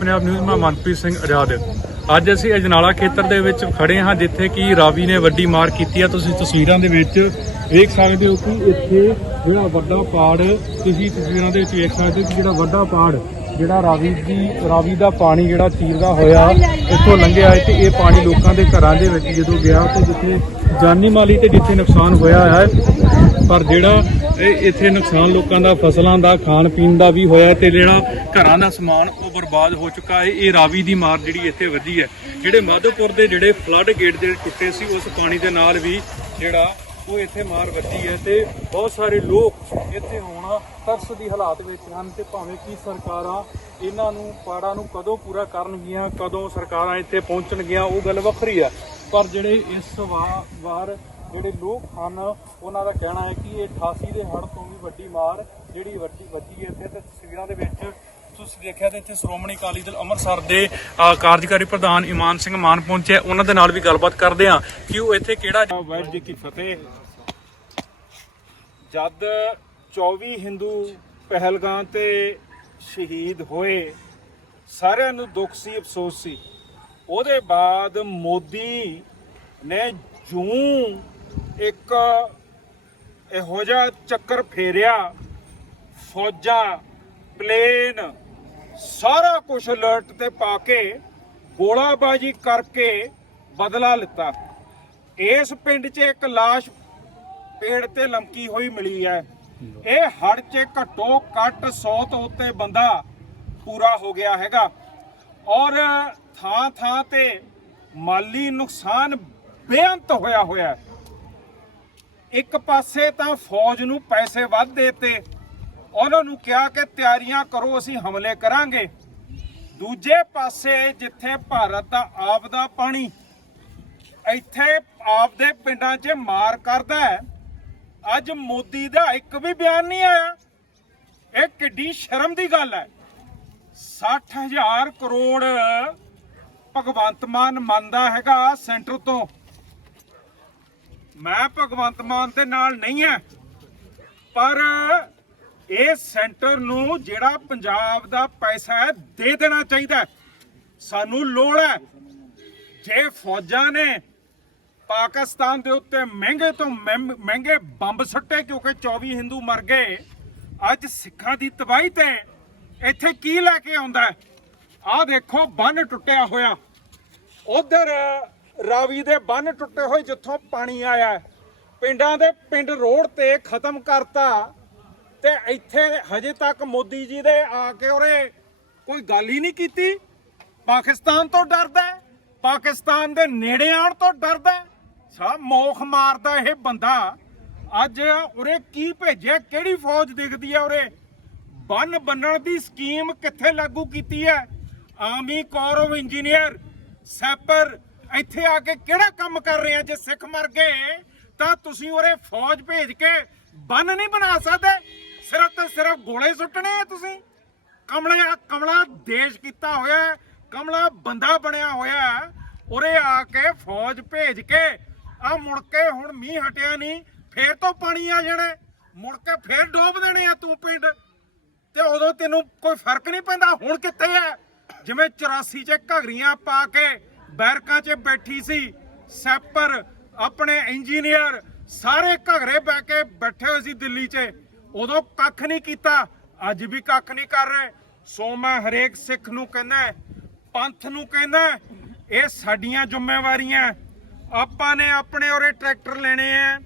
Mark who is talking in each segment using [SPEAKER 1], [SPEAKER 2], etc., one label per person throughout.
[SPEAKER 1] Punjab news ਮੈਂ ਮਨਪ੍ਰੀਤ ਸਿੰਘ ਆਜ਼ਾਦ ਅੱਜ ਅਸੀਂ ਅਜਨਾਲਾ ਖੇਤਰ ਦੇ ਵਿੱਚ ਖੜੇ ਹਾਂ, ਜਿੱਥੇ ਕਿ ਰਾਵੀ ਨੇ ਵੱਡੀ ਮਾਰ ਕੀਤੀ ਹੈ ਤੁਸੀਂ ਤਸਵੀਰਾਂ ਦੇ ਵਿੱਚ ਵੇਖ ਸਕਦੇ ਹੋ ਕਿ ਇੱਥੇ ਜਿਹੜਾ ਵੱਡਾ ਪਾੜ, ਤੁਸੀਂ ਤਸਵੀਰਾਂ ਦੇ ਵਿੱਚ ਵੇਖ ਸਕਦੇ ਹੋ ਕਿ ਜਿਹੜਾ ਵੱਡਾ ਪਾੜ, ਜਿਹੜਾ ਰਾਵੀ ਦੀ, ਰਾਵੀ ਦਾ ਪਾਣੀ ਜਿਹੜਾ ਚੀਰਦਾ ਹੋਇਆ, ਇੱਥੋਂ ਲੰਘਿਆ ਹੈ ਤੇ ਇਹ ਪਾਣੀ ਲੋਕਾਂ ਦੇ ਘਰਾਂ ਦੇ ਵਿੱਚ ਜਦੋਂ ਗਿਆ, ਤੇ ਜਿੱਥੇ ਜਾਨੀ ਮਾਲੀ ਤੇ ਜਿੱਥੇ ਨੁਕਸਾਨ ਹੋਇਆ ਹੈ ਪਰ ਜਿਹੜਾ ਇਹ ਇੱਥੇ ਨੁਕਸਾਨ ਲੋਕਾਂ ਦਾ, ਫਸਲਾਂ ਦਾ, ਖਾਣ ਪੀਣ ਦਾ ਵੀ ਹੋਇਆ ਤੇ ਜਿਹੜਾ ਘਰਾਂ ਦਾ ਸਮਾਨ ਉਹ ਬਰਬਾਦ ਹੋ ਚੁੱਕਾ ਹੈ। ਇਹ ਰਾਵੀ ਦੀ ਮਾਰ ਜਿਹੜੀ ਇੱਥੇ ਵਧੀ ਹੈ। ਜਿਹੜੇ ਮਾਧੋਪੁਰ ਦੇ ਜਿਹੜੇ ਫਲੱਡ ਗੇਟ ਜਿਹੜੇ ਟੁੱਟੇ ਸੀ, ਉਸ ਪਾਣੀ ਦੇ ਨਾਲ ਵੀ ਜਿਹੜਾ ਉਹ ਇੱਥੇ ਮਾਰ ਵੱਜੀ ਹੈ ਤੇ ਬਹੁਤ ਸਾਰੇ ਲੋਕ ਇੱਥੇ ਹੁਣ ਤਰਸ ਦੀ ਹਾਲਾਤ ਵਿੱਚ ਹਨ ਤੇ ਭਾਵੇਂ ਕਿ ਸਰਕਾਰਾਂ ਇਹਨਾਂ ਨੂੰ ਪਾੜਾਂ ਨੂੰ ਕਦੋਂ ਪੂਰਾ ਕਰਨਗੀਆਂ, ਕਦੋਂ ਸਰਕਾਰਾਂ ਇੱਥੇ ਪਹੁੰਚਣਗੀਆਂ, ਉਹ ਗੱਲ ਵੱਖਰੀ ਹੈ। ਪਰ ਜਿਹੜੇ ਇਸ ਵਾ- ਵਾਰ ਜਿਹੜੇ ਲੋਕ ਹਨ, ਉਹਨਾਂ ਦਾ ਕਹਿਣਾ ਹੈ ਕਿ ਇਹ 88 ਦੇ ਹੜ੍ਹ ਤੋਂ ਵੀ ਵੱਡੀ ਮਾਰ ਜਿਹੜੀ ਵੱਡੀ ਵੱਜੀ ਹੈ ਇੱਥੇ ਤੇ ਤਸਵੀਰਾਂ ਦੇ ਵਿੱਚ ਤੁਸੀਂ ਦੇਖਿਆ ਤੇ ਇੱਥੇ ਸ਼੍ਰੋਮਣੀ ਅਕਾਲੀ ਦਲ ਅੰਮ੍ਰਿਤਸਰ ਦੇ ਕਾਰਜਕਾਰੀ ਪ੍ਰਧਾਨ ਇਮਾਨ ਸਿੰਘ ਮਾਨ ਪਹੁੰਚੇ ਉਹਨਾਂ ਦੇ ਨਾਲ ਵੀ ਗੱਲਬਾਤ ਕਰਦੇ ਹਾਂ ਕਿ ਉਹ ਇੱਥੇ ਕਿਹੜਾ
[SPEAKER 2] ਵਾਹਿਗੁਰੂ ਜੀ ਕੀ ਫਤਿਹ। ਜਦ 24 ਹਿੰਦੂ ਪਹਿਲਗਾਮ ਤੇ ਸ਼ਹੀਦ ਹੋਏ, ਸਾਰਿਆਂ ਨੂੰ ਦੁੱਖ ਸੀ, ਅਫਸੋਸ ਸੀ। ਉਹਦੇ ਬਾਅਦ ਮੋਦੀ ਨੇ ਜੂੰ ਇੱਕ ਇਹੋ ਜਿਹਾ ਚੱਕਰ ਫੇਰਿਆ, ਫੌਜਾਂ, ਪਲੇਨ, ਸਾਰਾ ਕੁਝ ਅਲਰਟ ਤੇ ਪਾ ਕੇ ਗੋਲਾਬਾਜੀ ਕਰਕੇ ਬਦਲਾ ਲਿੱਤਾ। ਇਸ ਪਿੰਡ 'ਚ ਇੱਕ ਲਾਸ਼ ਪੇੜ ਤੇ ਲਮਕੀ ਹੋਈ ਮਿਲੀ ਹੈ। ਇਹ ਹੜ 'ਚ ਘੱਟੋ ਘੱਟ 100 ਤੋਂ ਉੱਤੇ ਬੰਦਾ ਪੂਰਾ ਹੋ ਗਿਆ ਹੈਗਾ। ਔਰ ਥਾਂ ਥਾਂ ਤੇ ਮਾਲੀ ਨੁਕਸਾਨ ਬੇਅੰਤ ਹੋਇਆ ਹੋਇਆ ਹੈ। ਇੱਕ ਪਾਸੇ ਤਾਂ ਫੌਜ ਨੂੰ ਪੈਸੇ ਵੱਧ ਦੇਤੇ। ਉਹਨਾਂ ਨੂੰ ਕਿਹਾ ਕਿ ਤਿਆਰੀਆਂ ਕਰੋ, ਅਸੀਂ ਹਮਲੇ ਕਰਾਂਗੇ। ਦੂਜੇ ਪਾਸੇ ਜਿੱਥੇ ਭਾਰਤ ਦਾ ਆਪ ਦਾ ਪਾਣੀ ਇੱਥੇ ਆਪ ਦੇ ਪਿੰਡਾਂ 'ਚ ਮਾਰ ਕਰਦਾ ਹੈ, ਅੱਜ ਮੋਦੀ ਦਾ ਇੱਕ ਵੀ ਬਿਆਨ ਨਹੀਂ ਆਇਆ। ਇਹ ਕਿੱਡੀ ਸ਼ਰਮ ਦੀ ਗੱਲ ਹੈ। 60000 ਕਰੋੜ ਭਗਵੰਤ ਮਾਨ ਮੰਨਦਾ ਹੈਗਾ ਸੈਂਟਰ ਤੋਂ। ਮੈਂ ਭਗਵੰਤ ਮਾਨ ਦੇ ਨਾਲ ਨਹੀਂ ਹੈ ਪਰ ਇਹ ਸੈਂਟਰ ਨੂੰ ਜਿਹੜਾ ਪੰਜਾਬ ਦਾ ਪੈਸਾ ਹੈ, ਦੇ ਦੇਣਾ ਚਾਹੀਦਾ ਸਾਨੂੰ ਲੋੜ ਹੈ ਜੇ ਫੌਜਾਂ ਨੇ ਪਾਕਿਸਤਾਨ ਦੇ ਉੱਤੇ ਮਹਿੰਗੇ ਤੋਂ ਮਹਿੰ- ਮਹਿੰਗੇ ਬੰਬ ਸੁੱਟੇ ਕਿਉਂਕਿ 24 ਹਿੰਦੂ ਮਰ ਗਏ, ਅੱਜ ਸਿੱਖਾਂ ਦੀ ਤਬਾਹੀ ਤੇ ਇੱਥੇ ਕੀ ਲੈ ਕੇ ਆਉਂਦਾ ਆਹ ਦੇਖੋ, ਬੰਨ ਟੁੱਟਿਆ ਹੋਇਆ। ਉਧਰ ਰਾਵੀ ਦੇ ਬੰਨ ਟੁੱਟੇ ਹੋਏ ਜਿੱਥੋਂ ਪਾਣੀ ਆਇਆ ਪਿੰਡਾਂ ਦੇ ਪਿੰਡ ਰੋਡ ਤੇ ਖਤਮ ਕਰਤਾ ਤੇ ਇੱਥੇ ਹਜੇ ਤੱਕ ਮੋਦੀ ਜੀ ਦੇ ਆ ਕੇ ਉਰੇ ਕੋਈ ਗੱਲ ਹੀ ਨਹੀਂ ਕੀਤੀ। ਪਾਕਿਸਤਾਨ ਤੋਂ ਡਰਦਾ ਪਾਕਿਸਤਾਨ ਦੇ ਨੇੜੇ ਆਉਣ ਤੋਂ ਡਰਦਾ ਸਾ ਮੋਖ ਮਾਰਦਾ ਇਹ ਬੰਦਾ। ਅੱਜ ਉਰੇ ਕੀ ਭੇਜਿਆ, ਕਿਹੜੀ ਫੌਜ ਦਿਖਦੀ ਹੈ ਉਰੇ? ਬੰਨ ਬੰਨਣ ਦੀ ਸਕੀਮ ਕਿੱਥੇ ਲਾਗੂ ਕੀਤੀ ਹੈ? Army corps of engineer, sapper ਇੱਥੇ ਆ ਕੇ ਕਿਹੜਾ ਕੰਮ ਕਰ ਰਹੇ ਆ ਜੇ ਸਿੱਖ ਮਰ ਗਏ, ਤਾਂ ਤੁਸੀਂ ਉਰੇ ਫੌਜ ਭੇਜ ਕੇ ਬੰਨ ਨਹੀਂ ਬਣਾ ਸਕਦੇ। ਸਿਰਫ ਤੇ ਸਿਰਫ ਗੋਲੇ ਸੁੱਟਣੇ ਆ ਤੁਸੀਂ। ਕਮਲਾ ਕਮਲਾ ਦੇਸ਼ ਕੀਤਾ ਹੋਇਆ ਕਮਲਾ ਬੰਦਾ ਬਣਿਆ ਹੋਇਆ ਉਰੇ ਆ ਕੇ ਫੌਜ ਭੇਜ ਕੇ ਆ ਮੁੜ ਕੇ ਹੁਣ ਮੀਂਹ ਹਟਿਆ ਨਹੀਂ, ਫੇਰ ਤੋਂ ਪਾਣੀ ਆ ਜਾਣਾ ਹੈ। ਮੁੜ ਕੇ ਫੇਰ ਡੋਬ ਦੇਣੇ ਆ ਤੂੰ ਪਿੰਡ। ਤੇ ਉਦੋਂ ਤੈਨੂੰ ਕੋਈ ਫ਼ਰਕ ਨਹੀਂ ਪੈਂਦਾ, ਹੁਣ ਕਿੱਥੇ ਐ ਜਿਵੇਂ 84 ਚ ਘਗਰੀਆਂ ਪਾ ਕੇ ਬੈਰਕਾਂ 'ਚ ਬੈਠੀ ਸੀ। ਸੈਪਰ, ਆਪਣੇ ਇੰਜੀਨੀਅਰ ਸਾਰੇ ਘਗਰੇ ਬੈ ਕੇ ਬੈਠੇ ਹੋਏ ਸੀ ਦਿੱਲੀ 'ਚ। ਉਦੋਂ ਕੱਖ ਨਹੀਂ ਕੀਤਾ, ਅੱਜ ਵੀ ਕੱਖ ਨਹੀਂ ਕਰ ਰਹੇ। ਸੋ ਮੈਂ ਹਰੇਕ ਸਿੱਖ ਨੂੰ ਕਹਿੰਦਾ, ਪੰਥ ਨੂੰ ਕਹਿੰਦਾ, ਇਹ ਸਾਡੀਆਂ ਜ਼ਿੰਮੇਵਾਰੀਆਂ। ਆਪਾਂ ਨੇ ਆਪਣੇ ਉਰੇ ਟਰੈਕਟਰ ਲੈਣੇ ਆ,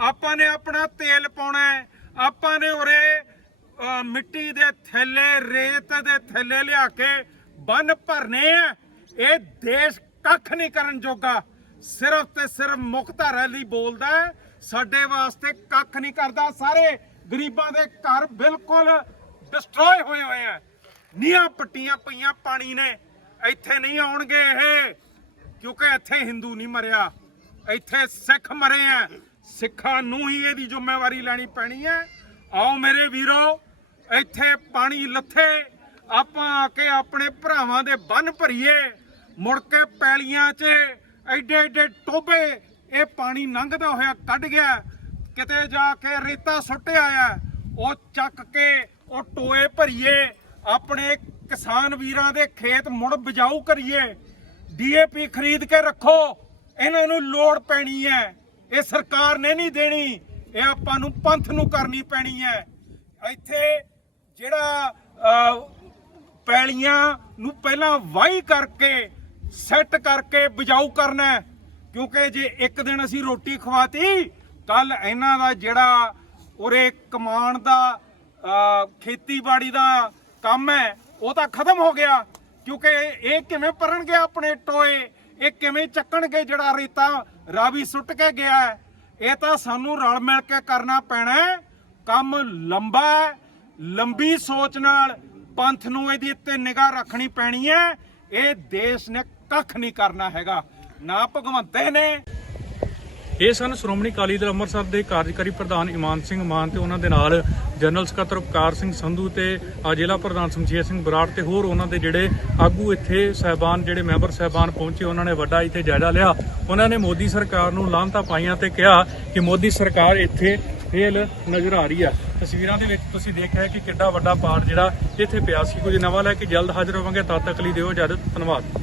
[SPEAKER 2] ਆਪਾਂ ਨੇ ਆਪਣਾ ਤੇਲ ਪਾਉਣਾ ਆਪਾਂ ਨੇ ਉਰੇ ਮਿੱਟੀ ਦੇ ਥੈਲੇ, ਰੇਤ ਦੇ ਥੈਲੇ ਲਿਆ ਕੇ ਬੰਨ ਭਰਨੇ ਆ। ਇਹ ਦੇਸ਼ ਕੱਖ ਨਹੀਂ ਕਰਨ ਜੋਗਾ। ਸਿਰਫ ਤੇ ਸਿਰਫ ਮੁਖਤਾਰ ਲਈ ਬੋਲਦਾ ਸਾਡੇ ਵਾਸਤੇ ਕੱਖ ਨਹੀਂ ਕਰਦਾ। ਸਾਰੇ ਗਰੀਬਾਂ ਦੇ ਘਰ ਬਿਲਕੁਲ ਡਿਸਟਰੋਏ ਹੋਏ ਹੋਏ ਆ। ਨੀਆਂ ਪੱਟੀਆਂ ਪਈਆਂ ਪਾਣੀ ਨੇ। ਇੱਥੇ ਨਹੀਂ ਆਉਣਗੇ ਇਹ, ਕਿਉਂਕਿ ਇੱਥੇ ਹਿੰਦੂ ਨਹੀਂ ਮਰਿਆ। ਇੱਥੇ ਸਿੱਖ ਮਰੇ ਆ। ਸਿੱਖਾਂ ਨੂੰ ਹੀ ਇਹਦੀ ਜ਼ਿੰਮੇਵਾਰੀ ਲੈਣੀ ਪੈਣੀ ਹੈ। ਆਓ ਮੇਰੇ ਵੀਰੋ, ਇੱਥੇ ਪਾਣੀ ਲੱਥੇ। ਆਪਾਂ ਆ ਕੇ ਆਪਣੇ ਭਰਾਵਾਂ ਦੇ ਬੰਨ ਭਰੀਏ। ਮੁੜ ਕੇ ਪੈਲੀਆਂ 'ਚ ਐਡੇ ਐਡੇ ਟੋਬੇ ਇਹ ਪਾਣੀ ਲੰਘਦਾ ਹੋਇਆ ਕੱਢ ਗਿਆ। ਕਿਤੇ ਜਾ ਕੇ ਰੇਤਾ ਸੁੱਟਿਆ ਆ, ਉਹ ਚੱਕ ਕੇ ਉਹ ਟੋਏ ਭਰੀਏ, ਆਪਣੇ ਕਿਸਾਨ ਵੀਰਾਂ ਦੇ ਖੇਤ ਮੁੜ ਬਜਾਊ ਕਰੀਏ। ਡੀਏਪੀ ਖਰੀਦ ਕੇ ਰੱਖੋ, ਇਹਨਾਂ ਨੂੰ ਲੋੜ ਪੈਣੀ ਹੈ। ਇਹ ਸਰਕਾਰ ਨੇ ਨਹੀਂ ਦੇਣੀ, ਇਹ ਆਪਾਂ ਨੂੰ ਪੰਥ ਨੂੰ ਕਰਨੀ ਪੈਣੀ ਹੈ। ਇੱਥੇ ਜਿਹੜਾ ਪੈਲੀਆਂ ਨੂੰ ਪਹਿਲਾਂ ਵਾਹੀ ਕਰਕੇ ਸੈੱਟ ਕਰਕੇ ਬਜਾਊ ਕਰਨਾ ਕਿਉਂਕਿ ਜੇ ਇੱਕ ਦਿਨ ਅਸੀਂ ਰੋਟੀ ਖਵਾਤੀ, ਕੱਲ ਇਹਨਾਂ ਦਾ ਜਿਹੜਾ ਉਰੇ ਕਮਾਣ ਦਾ ਖੇਤੀਬਾੜੀ ਦਾ ਕੰਮ ਹੈ, ਉਹ ਤਾਂ ਖਤਮ ਹੋ ਗਿਆ। ਕਿਉਂਕਿ ਇਹ ਕਿਵੇਂ ਭਰਨਗੇ ਆਪਣੇ ਟੋਏ, ਇਹ ਕਿਵੇਂ ਚੱਕਣਗੇ ਜਿਹੜਾ ਰੇਤਾ ਰਾਵੀ ਸੁੱਟ ਕੇ ਗਿਆ ਇਹ ਤਾਂ ਸਾਨੂੰ ਰਲ ਮਿਲ ਕੇ ਕਰਨਾ ਪੈਣਾ ਕੰਮ ਲੰਬਾ ਲੰਬੀ ਸੋਚ ਨਾਲ ਪੰਥ ਨੂੰ ਇਹਦੀ ਉੱਤੇ ਨਿਗਾਹ ਰੱਖਣੀ ਪੈਣੀ ਹੈ। ਇਹ ਦੇਸ਼ ਨੇ ਕੱਖ ਨਹੀਂ ਕਰਨਾ ਹੈਗਾ। ਨਾ ਭਗਵੰਤੇ ਨੇ।
[SPEAKER 1] ਇਹ ਸਨ ਸ਼੍ਰੋਮਣੀ ਅਕਾਲੀ ਦਲ ਅੰਮ੍ਰਿਤਸਰ ਦੇ ਕਾਰਜਕਾਰੀ ਪ੍ਰਧਾਨ ਇਮਾਨ ਸਿੰਘ ਮਾਨ ਤੇ ਉਹਨਾਂ ਦੇ ਨਾਲ ਜਨਰਲ ਸਕੱਤਰ ਉਪਕਾਰ ਸਿੰਘ ਸੰਧੂ ਤੇ ਜ਼ਿਲ੍ਹਾ ਪ੍ਰਧਾਨ ਸਮਸ਼ੇਰ ਸਿੰਘ ਬਰਾੜ ਤੇ ਹੋਰ ਉਹਨਾਂ ਦੇ ਜਿਹੜੇ ਆਗੂ ਇੱਥੇ ਸਹਿਬਾਨ, ਜਿਹੜੇ ਮੈਂਬਰ ਸਹਿਬਾਨ ਪਹੁੰਚੇ, ਉਹਨਾਂ ਨੇ ਵੱਡਾ ਇੱਥੇ ਜਾਇਜ਼ਾ ਲਿਆ। ਉਹਨਾਂ ਨੇ ਮੋਦੀ ਸਰਕਾਰ ਨੂੰ ਲਾਂਘਤਾ ਪਾਈਆਂ ਤੇ ਕਿਹਾ ਕਿ ਮੋਦੀ ਸਰਕਾਰ ਇੱਥੇ ਫੇਲ ਨਜ਼ਰ ਆ ਰਹੀ ਆ। ਤਸਵੀਰਾਂ ਦੇ ਵਿੱਚ ਤੁਸੀਂ ਦੇਖਿਆ ਕਿ ਕਿੱਡਾ ਵੱਡਾ ਪਾੜ ਜਿਹੜਾ ਇੱਥੇ ਪਿਆ ਸੀ। ਕੁਝ ਨਵਾਂ ਲੈ ਕੇ ਜਲਦ ਹਾਜ਼ਰ ਹੋਵਾਂਗੇ, ਤਦ ਤੱਕ ਲਈ ਦਿਓ ਇਜਾਜ਼ਤ। ਧੰਨਵਾਦ।